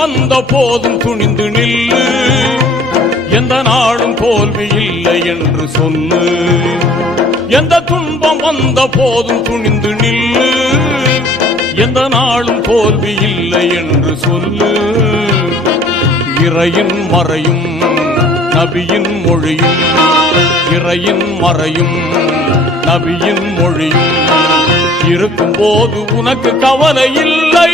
வந்த போதும் துணிந்து நில்லு, எந்த நாளும் தோல்வி இல்லை என்று சொல்லு. எந்த துன்பம் வந்த போதும் துணிந்து நில்லு, எந்த நாளும் தோல்வி இல்லை என்று சொல்லு. இறையின் மறையும் நபியின் மொழியும், இறையின் மறையும் நபியின் மொழியும் இருக்கும் போது உனக்கு கவலை இல்லை.